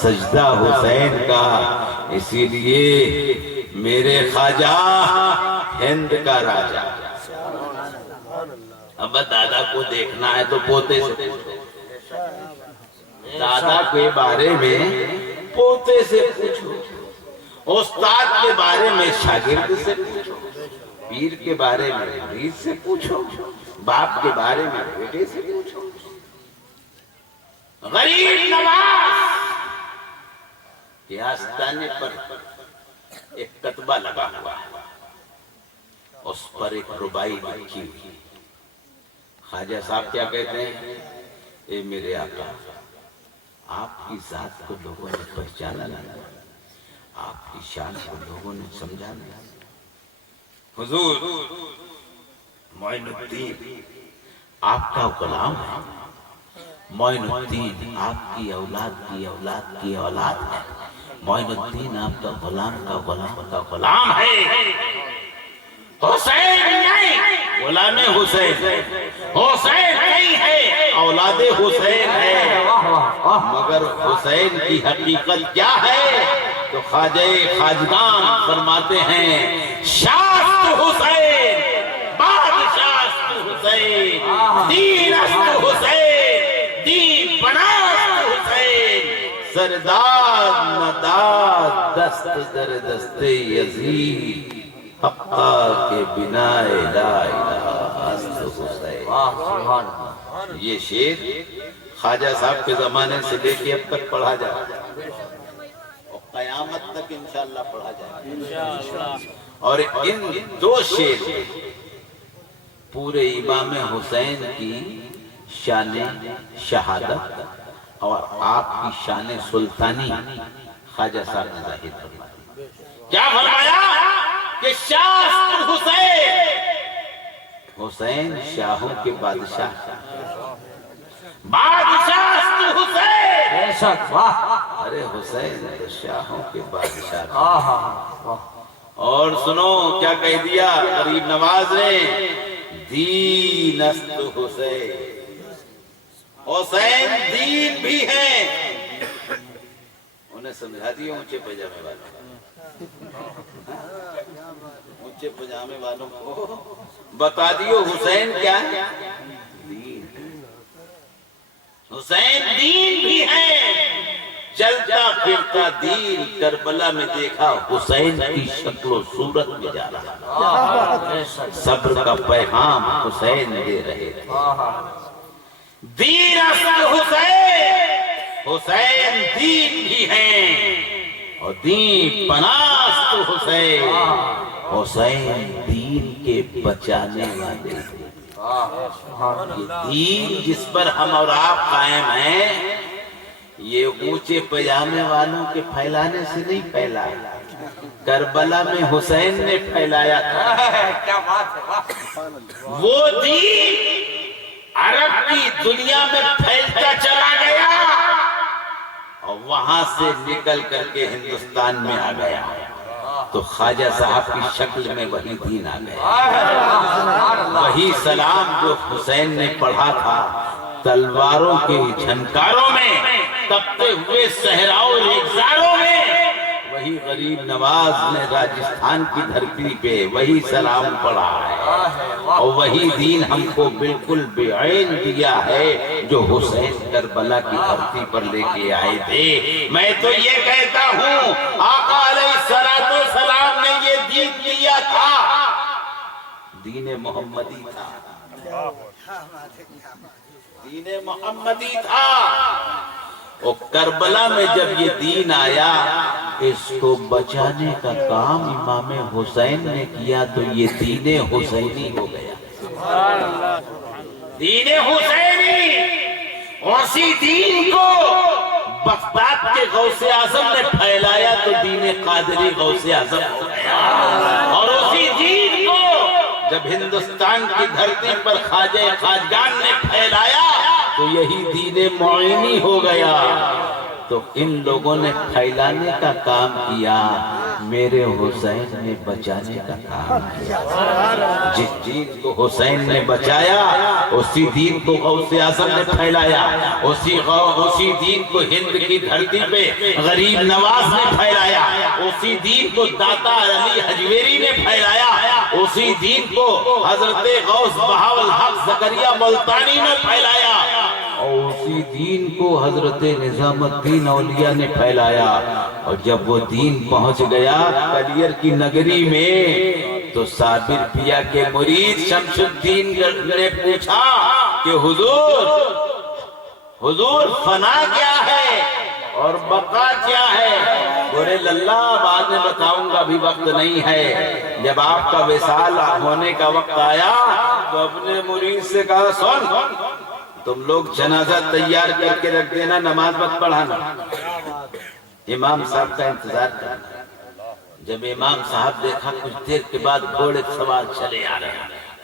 سجدہ حسین کا۔ اسی لیے میرے خواجہ ہند کا راجہ، اب دادا کو دیکھنا ہے تو پوتے سے پوچھو، دادا کے بارے میں پوتے سے پوچھو، استاد کے بارے میں شاگرد سے پوچھو، پیر کے بارے میں مرید سے پوچھو، باپ کے بارے میں بیٹے سے پوچھو۔ غریب نواز کے آستانے پر ایک کتبہ لگا ہوا ہے، اس پر ایک ربائی لکھی ہوئی، خواجہ صاحب کیا کہتے ہیں؟ اے میرے آقا، آپ کی ذات کو لوگوں نے پہچانا نہیں، آپ کی شان کو لوگوں نے سمجھا نہیں، حضور معین الدین آپ کا غلام ہے، معین الدین آپ کی اولاد کی اولاد کی اولاد ہے، معین الدین آپ کا غلام کا غلام کا غلام ہے۔ حسین نہیں، غلام حسین، حسین نہیں ہے، اولاد حسین ہے، مگر حسین کی حقیقت کیا ہے؟ تو خواجہ خواجگان فرماتے ہیں شاست حسین، بادشاست حسین، دینست حسین، دین بناست حسین، سرداد نداد دست در دست یزید، حقا کے بنا لا الہ است حسین۔ یہ شعر خواجہ صاحب کے زمانے سے لے کے اب تک پڑھا جائے اور قیامت تک انشاءاللہ پڑھا جائے، اور ان دو شعر پورے امام حسین کی شان شہادت اور آپ کی شان سلطانی خواجہ صاحب نے ظاہر فرمایا۔ کیا فرمایا کہ شاست حسین، حسین شاہوں کے بادشاہ، بادشاہ حسین، بے شک، واہ، ارے حسین تو شاہوں کے بادشاہ۔ اور سنو کیا کہہ دیا غریب نواز نے، دین است حسین، حسین دین بھی ہیں۔ انہیں سمجھا دیا اونچے پجامے والوں، اونچے پجامے والوں کو بتا دیو حسین کیا ہے، دین، حسین دین بھی ہے، چلتا پھرتا دین، کربلا میں دیکھا حسین کی شکل و صورت میں جا رہا، صبر کا پیغام حسین دے رہے تھے۔ دین اصل حسین، حسین دین بھی ہیں، اور دین پناست حسین، حسین دین کے بچانے والے تھے۔ یہ دین جس پر ہم اور آپ قائم ہیں، یہ اونچے پجامے والوں کے پھیلانے سے نہیں پھیلا، کربلا میں حسین نے پھیلایا تھا۔ وہ دین عرب کی دنیا میں پھیلتا چلا گیا اور وہاں سے نکل کر کے ہندوستان میں آ گیا، تو خواجہ صاحب کی شکل میں وہی دین آ گیا۔ وہی سلام جو حسین نے پڑھا تھا تلواروں کے جھنکاروں میں، تپتے ہوئے صحراؤں ریگزاروں میں، وہی غریب نواز نے راجستھان کی دھرتی پہ وہی سلام پڑھا ہے، اور وہی دین ہم کو بالکل بے عین دیا ہے جو حسین کربلا کی دھرتی پر لے کے آئے تھے۔ میں تو یہ کہتا ہوں آقا علیہ السلام نے یہ دین دیا تھا، دین محمدی تھا، دین محمدی تھا۔ اور کربلا میں جب یہ دین آیا، اس کو بچانے کا کام امام حسین نے کیا، تو یہ دین حسینی ہو گیا، دین حسینی۔ اسی دین کو بغداد کے غوث اعظم نے پھیلایا تو دین قادری غوث اعظم ہو گیا، اور اسی دین کو جب ہندوستان کی دھرتی پر خواجہ خواجگان نے پھیلایا تو یہی دین معینی ہو گیا۔ تو ان لوگوں نے پھیلانے کا کام کیا، میرے حسین نے بچانے کا کام کیا۔ جس دین کو حسین نے بچایا اسی دین کو غوث اعظم نے پھیلایا، اسی دین کو ہند کی دھرتی پہ غریب نواز نے پھیلایا، اسی دین کو داتا علی حجویری نے پھیلایا، اسی دین کو حضرت غوث بہاولحق زکریا ملتانی نے پھیلایا، اور اسی دین کو حضرت نظام الدین اولیاء نے پھیلایا۔ اور جب وہ دین پہنچ گیا کلیر کی نگری میں، تو صابر پیا کے مرید شمس الدین نے پوچھا کہ حضور فنا کیا ہے اور بقا کیا ہے؟ بولے للہ بعد میں بتاؤں گا، ابھی وقت نہیں ہے۔ جب آپ کا وصال ہونے کا وقت آیا تو اپنے مرید سے کہا سن، تم لوگ جنازہ تیار کر کے رکھ دینا، نماز مت پڑھانا، امام صاحب کا انتظار کرنا۔ جب امام صاحب دیکھا کچھ دیر کے بعد گھوڑے سوار چلے آ رہے ہیں،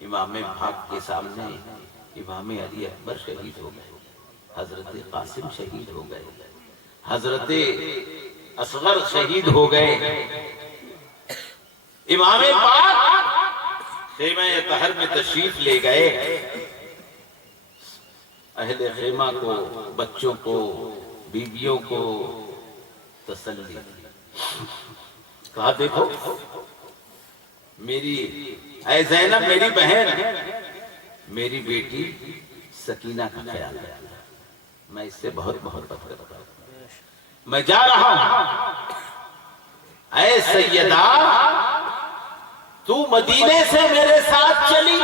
امام حق کے سامنے امام علی اکبر شہید ہو گئے، حضرت قاسم شہید ہو گئے، حضرت اصغر شہید ہو گئے۔ امام پاک خیمہ طہر میں تشریف لے گئے، اہل خیمہ کو، بچوں کو، بیویوں کو تسلی کہا دیکھو میری اے زینب میری بہن، میری بیٹی سکینہ کا خیال ہے، میں اس سے بہت محبت کرتا ہوں، میں جا رہا ہوں، اے سیدہ تو مدینے سے میرے ساتھ چلی،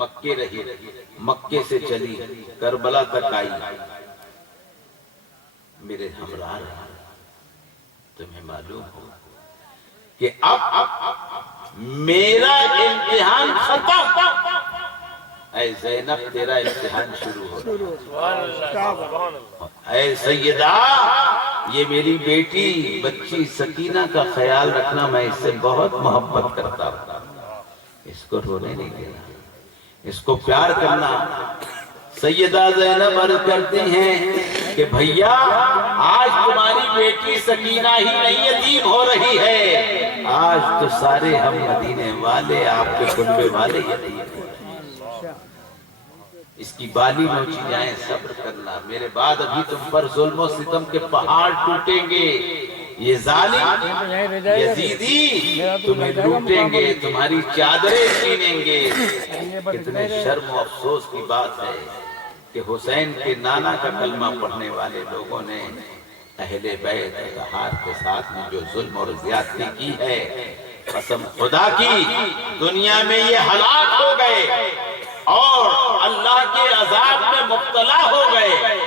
مکے رہی، مکے سے چلی کربلا تک آئی، میرے ہمراہ رہا، تمہیں معلوم ہو کہ اب میرا امتحان ختم، اے زینب تیرا امتحان شروع ہو رہا، اے سیدہ یہ میری بیٹی بچی سکینہ کا خیال رکھنا، میں اس سے بہت محبت کرتا ہوں، اس کو رونے نہیں دینا، اس کو پیار کرنا۔ سیدہ زینب عرض کرتی ہیں کہ بھیا آج تمہاری بیٹی سکینہ ہی نہیں یتیم ہو رہی ہے، آج تو سارے ہم مدینے والے آپ کے کنبے والے یتیم ہیں، اس کی بالی نوچی جائیں، صبر کرنا، میرے بعد ابھی تم پر ظلم و ستم کے پہاڑ ٹوٹیں گے، یہ ظالم یزیدی تمہیں لوٹیں گے، تمہاری چادریں چھینیں گے۔ کتنے شرم و افسوس کی بات ہے کہ حسین کے نانا کا کلمہ پڑھنے والے لوگوں نے اہل بیت اطہار کے ساتھ میں جو ظلم اور زیادتی کی ہے، قسم خدا کی دنیا میں یہ ہلاک ہو گئے اور اللہ کے عذاب میں مبتلا ہو گئے،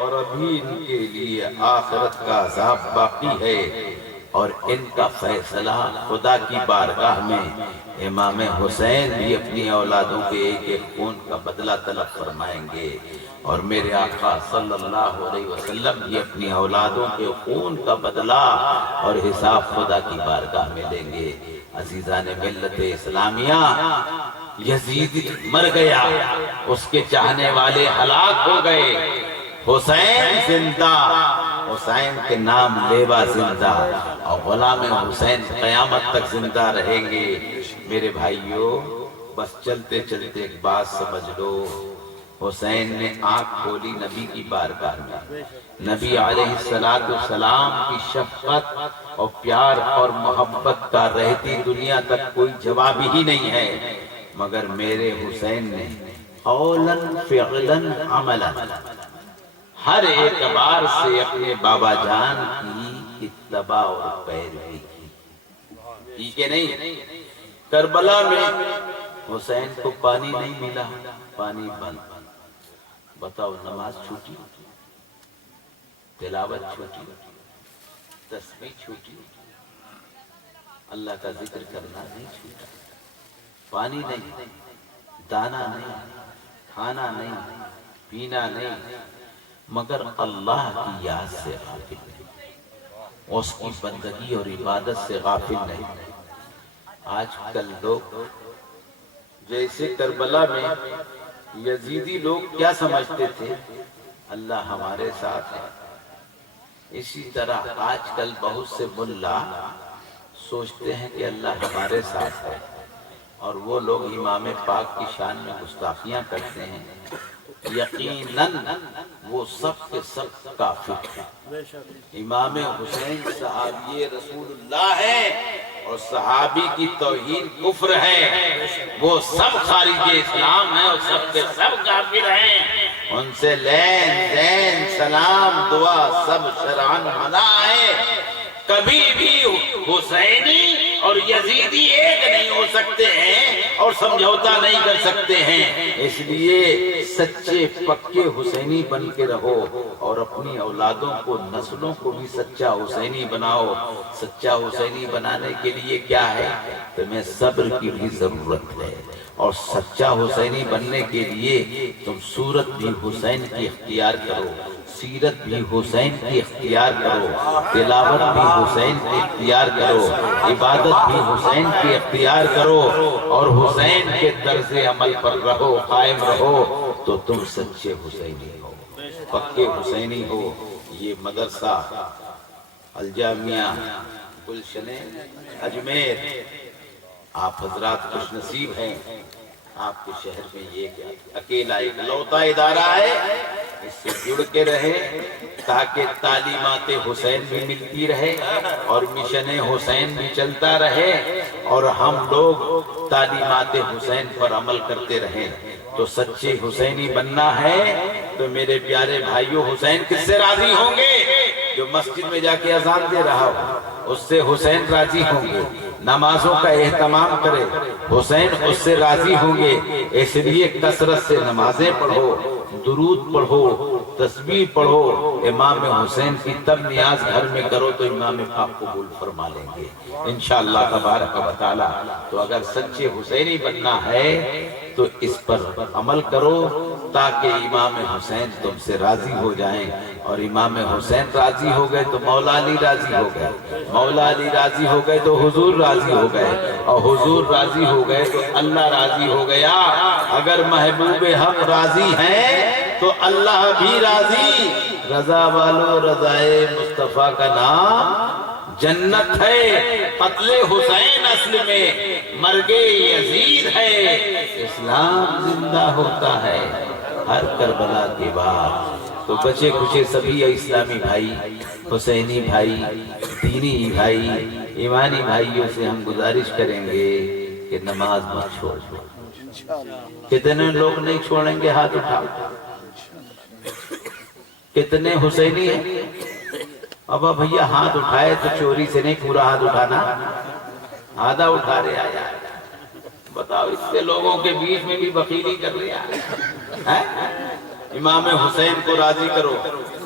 اور ابھی ان کے لیے آخرت کا عذاب باقی ہے، اور ان کا فیصلہ خدا کی بارگاہ میں امام حسین بھی اپنی اولادوں کے ایک ایک خون کا بدلہ طلب فرمائیں گے، اور میرے آقا صلی اللہ علیہ وسلم بھی اپنی اولادوں کے خون کا بدلہ اور حساب خدا کی بارگاہ میں لیں گے۔ عزیزان ملت اسلامیہ، یزید مر گیا، اس کے چاہنے والے ہلاک ہو گئے، حسین زندہ، حسین کے نام لیوا زندہ، اور غلام حسین قیامت تک زندہ رہیں گے۔ میرے بھائیوں بس چلتے چلتے ایک بات سمجھ لو، حسین نے آنکھ کھولی نبی کی بارگاہ میں، نبی علیہ السلام کی شفقت اور پیار اور محبت کا رہتی دنیا تک کوئی جواب ہی نہیں ہے، مگر میرے حسین نے قولاً فعلاً عملاً ہر اعتبار سے اپنے بابا جان کی اتباع اور پیروی کی، ٹھیک ہے نہیں؟ کربلا میں حسین کو پانی نہیں ملا، پانی بند، بتاؤ نماز چھوٹی، تلاوت چھوٹی، تسبیح چھوٹی، اللہ کا ذکر کرنا نہیں چھوٹا، پانی نہیں، دانا نہیں، کھانا نہیں، پینا نہیں، مگر اللہ کی یاد سے غافل نہیں، اس کی بندگی اور عبادت سے غافل نہیں۔ آج کل لوگ جیسے کربلا میں یزیدی لوگ کیا سمجھتے تھے، اللہ ہمارے ساتھ ہے، اسی طرح آج کل بہت سے ملا سوچتے ہیں کہ اللہ ہمارے ساتھ ہے، اور وہ لوگ امام پاک کی شان میں گستاخیاں کرتے ہیں، یقیناً وہ سب کے سب کافر ہیں۔ امام حسین صحابی رسول اللہ ہے، اور صحابی کی توہین کفر ہے، وہ سب خارج اسلام ہیں اور سب کے سب کافر ہیں، ان سے لین دین سلام دعا سب شرعاً منع ہے۔ کبھی بھی حسینی اور یزیدی ایک نہیں ہو سکتے ہیں اور سمجھوتا نہیں کر سکتے ہیں، اس لیے سچے پکے حسینی بن کے رہو اور اپنی اولادوں کو، نسلوں کو بھی سچا حسینی بناؤ۔ سچا حسینی بنانے کے لیے کیا ہے؟ تمہیں صبر کی بھی ضرورت ہے، اور سچا حسینی بننے کے لیے تم صورت بھی حسین کی اختیار کرو، سیرت بھی حسین کی اختیار کرو، تلاوت بھی حسین کی اختیار کرو، عبادت بھی حسین کی اختیار کرو، اور حسین کے طرز عمل پر رہو، قائم رہو، تو تم سچے حسینی ہو، پکے حسینی ہو۔ یہ مدرسہ الجامعہ گلشن اجمیر، آپ حضرات خوش نصیب ہیں، آپ کے شہر میں یہ اکیلا اکلوتا ادارہ ہے، اس سے جڑ کے رہے تاکہ تعلیمات حسین بھی ملتی رہے اور مشن حسین بھی چلتا رہے، اور ہم لوگ تعلیمات حسین پر عمل کرتے رہیں۔ تو سچے حسینی بننا ہے تو میرے پیارے بھائیوں، حسین کس سے راضی ہوں گے؟ جو مسجد میں جا کے اذان دے رہا ہو اس سے حسین راضی ہوں گے، نمازوں کا اہتمام کرے حسین اس سے راضی ہوں گے۔ اس لیے کثرت سے نمازیں پڑھو، درود پڑھو، تسبیح پڑھو، امام حسین کی تب نیاز گھر میں کرو تو امام پاک قبول فرما لیں گے انشاءاللہ تبارک و تعالی۔ تو اگر سچے حسینی بننا ہے تو اس پر عمل کرو تاکہ امام حسین تم سے راضی ہو جائیں، اور امام حسین راضی ہو گئے تو مولا علی راضی ہو گئے، مولا علی راضی ہو گئے تو حضور راضی ہو گئے، اور حضور راضی ہو گئے تو اللہ راضی ہو گیا۔ اگر محبوب حق راضی ہیں تو اللہ بھی راضی۔ رضا والو رضائے مصطفیٰ کا نام جنت ہے، قتل حسین اصل میں مرگ یزید ہے، اسلام زندہ ہوتا ہے ہر کربلا کے بعد۔ تو بچے کچے سبھی اسلامی بھائی، حسینی بھائی، دینی بھائی، ایمانی بھائیوں سے ہم گزارش کریں گے کہ نماز مت چھوڑ دو۔ کتنے لوگ نہیں چھوڑیں گے؟ ہاتھ اٹھاؤ۔ کتنے حسینی ہیں؟ ابا بھیا ہاتھ اٹھائے تو چوری سے نہیں، پورا ہاتھ اٹھانا، آدھا اٹھا رہے آیا۔ بتاؤ، اس سے لوگوں کے بیچ میں بھی بخیلی کر رہے ہیں۔ امام حسین کو راضی کرو،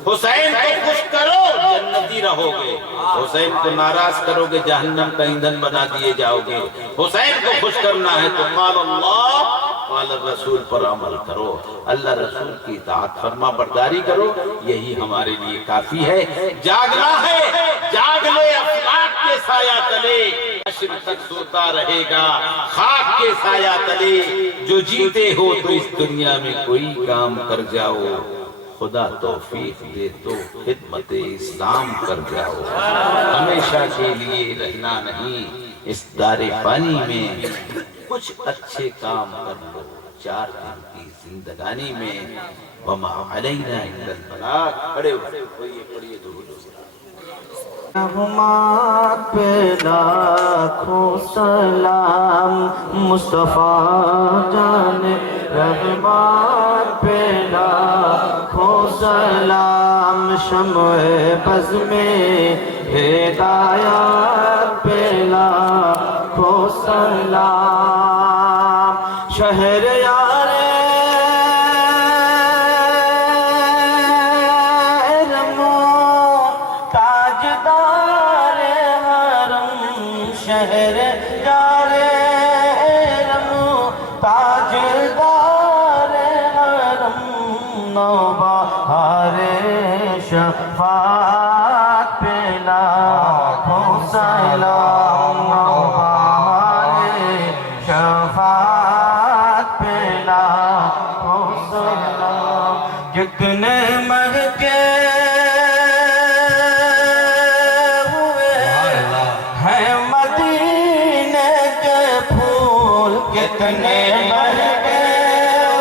حسین کو خوش کرو، جنتی رہو گے۔ حسین کو ناراض کرو گے، جہنم کا ایندھن بنا دیے جاؤ گے۔ حسین کو خوش کرنا ہے تو قال اللہ قال الرسول پر عمل کرو، اللہ رسول کی اطاعت فرما برداری کرو، یہی ہمارے لیے کافی ہے۔ جاگنا ہے، جاگ لے افلاک کے سایہ تلے، عشر تک سوتا رہے گا خاک کے سایہ تلے۔ جو جیتے ہو تو اس دنیا میں کوئی کام کر جاؤ، خدا توفیق دے تو خدمت اسلام کر جاؤ۔ ہمیشہ کے لیے رہنا نہیں اس دار فانی میں، کچھ اچھے کام کر لو 4 دن کی زندگانی میں۔ وما علینا الا البلاغ۔ کھڑے پڑھیے درود۔ رحمت پہ لاکھوں سلام، مصطفیٰ جان رحمت پہ لاکھوں سلام، شمع بز میں ہدایت پہ لاکھوں سلام، شہر شہر یار رم تاجدار حرم، نوبہار شفاعت پہ لاکھوں سلام، نوبہار شفاعت پہ لاکھوں سلام۔ کتنے مہکے کتنے مہکے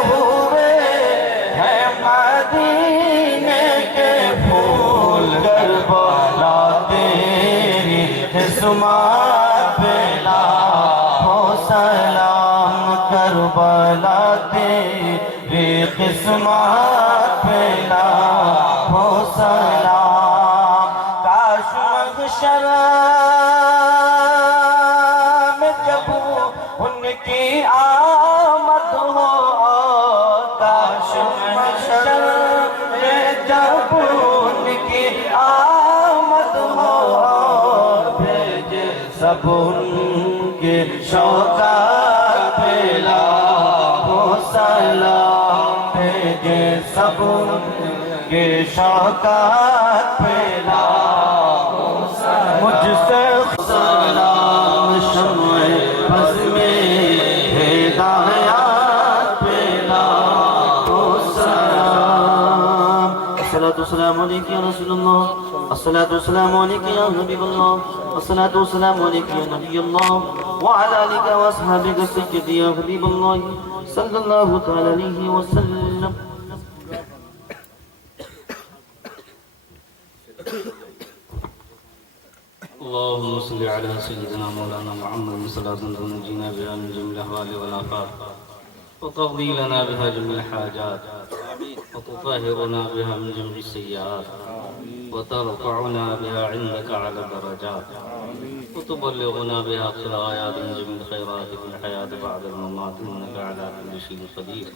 ہوئے ہیں مدینے کے پھول، کربلا تیری قسمت پہ لاکھوں سلام، کربلا تیری قسمت پہ لاکھوں سلام۔ کاش محشر میں جب ان کی آمد ہو، کاش محشر میں جب ان کی آمد ہو، بھیج سب ان کے شوکات پہ لاکھوں سلام، بھیج سب ان کے شوکات پھیلا مجھ سے سلام شمع بز میں ہدایات پھیلا الصلاة والسلام عليك يا رسول الله الصلاة والسلام عليك يا حبيب الله الصلاة والسلام عليك يا نبي الله وعلى آلك وأصحابك السجد يا حبيب الله صلى الله تعالى عليه وسلم. اللهم صل على سيدنا مولانا محمد صلاة تنجينا بها من جميع الأهوال والآفات وتقضي لنا بها جميع الحاجات وتطهرنا بها من جميع السيئات وترفعنا بها عندك على الدرجات وتبلغنا بها أقصى الغايات من جميع الخيرات في الحياة بعد الممات إنك على كل شيء قدير.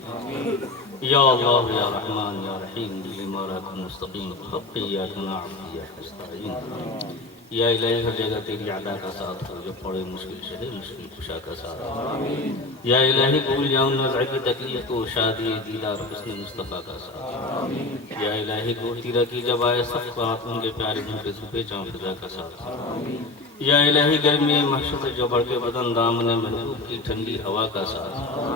يا الله يا رحمن يا رحيم لما راكم مستقيم حق إياك نعبد وإياك نستعين. یا الہی ہر جگہ تیری عطا کا ساتھ ہو جو پڑے مشکل شہر مشکل کشا کا ساتھ ہو. یا الہی بھول جاؤں نزع کی تکلیف کو شادی دیدار حسن مصطفیٰ کا ساتھ ہو. یا الہی گوتی رکھی جب آئے سخت بات ان کے پیارے من کے زبے چاں فضا کا ساتھ ہو. یا الہی گرمی محشر جو بڑھ کے بدن دامن محبوب کی ٹھنڈی ہوا کا ساتھ ہو.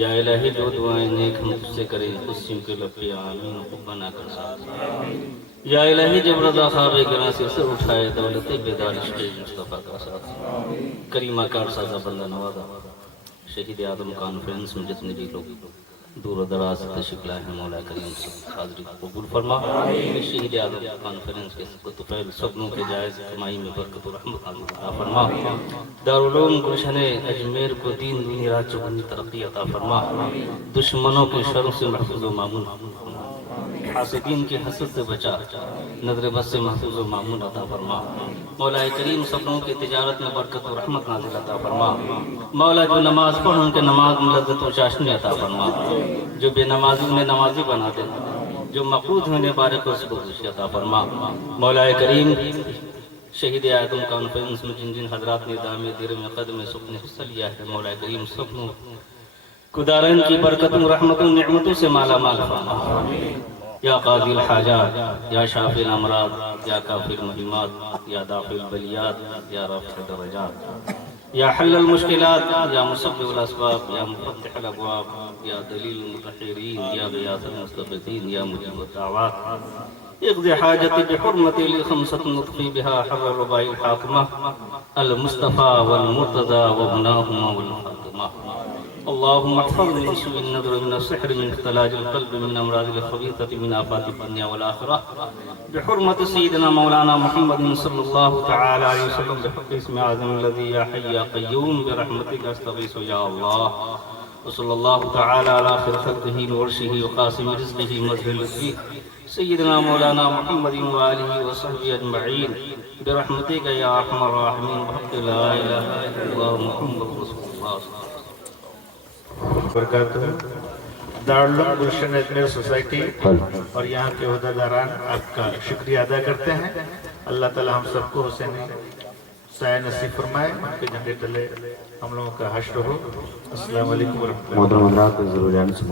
یا الہی جو دعائیں نیک ہم تجھ سے کریں خوشیوں کے لپے آمین و بنا کر ساتھ ہو. یا الہی جب رضا خواب گراں سے سر اٹھائے دولت بیدار عشق مصطفیٰ کا ساتھ کریمہ کار سازہ بندہ نوازا شہید آدم کانفرنس میں جتنے بھی لوگ دور و دراز سے تشریف لائے ہیں مولا کریم سب حاضری کو قبول فرما. شہید آدم کانفرنس کے طفیل سبنوں کے جائز کمائی میں برکت و رحمت عطا فرما. دارالعلوم گلشن اجمیر کو دین دینی رات چوبنی ترقی عطا فرما. دشمنوں کے شر سے محفوظ و معمون حاسدین کی حسد سے بچا نظر بس سے محفوظ و معمون عطا فرما. مولا کریم سبنوں کی تجارت میں برکت و رحمت نازل عطا فرما. مولا جو نماز پڑھ ان کے نماز میں لذت و چاشنی عطا فرما. جو بے نمازی انہیں نمازی بنا دے جو مقروض ہونے بارے کو سبق خوشی عطا فرما. مولا کریم شہید آدم کانفرنس میں جن جن حضرات نے دامِ دیر میں قدم سکن حصہ لیا ہے مولا کریم سبنوں کو دارین کی برکت و رحمت و نعمتوں سے مالا مال فرما. یا قاضی الحاجات یا شافی الامراض یا کافی المہمات یا دافع البلیات یا رافع الدرجات یا حل المشکلات یا مسبب الاسباب یا مفتح الابواب یا دلیل المتحرین یا بیاس المستغیثین یا مجیب الدعوات اقض حاجتی بحرمت لخمسة نطفی بها حر الربائی الحاکمہ المصطفى والمرتضى وابناهما والفاطمہ. اللهم احفظ من سوء النظر من السحر من اختلاج القلب من امراض الخبيثة من آفات الدنيا والآخرة بحرمة سيدنا مولانا محمد صلى الله تعالى عليه وسلم بحق اسم اعظم الذي يا حي يا قيوم برحمتك استغيث يا الله. وصلى الله تعالى على خير خلقه ورشه وقاسم رزقه مظهر لطفه سيدنا مولانا محمد وآله وصحبه أجمعين برحمتك يا أرحم الراحمين بحق لا إله إلا الله محمد رسول الله برکاتہ. دارالعلوم گلشن اجمیر سوسائٹی اور یہاں کے عہدیداران آپ کا شکریہ ادا کرتے ہیں. اللہ تعالی ہم سب کو حسین سایہ نصیب فرمائے. ان کے جھنڈے تلے ہم لوگوں کا حشر ہو. السلام علیکم ورحمۃ اللہ. محترم حضرات ضرور جانے سے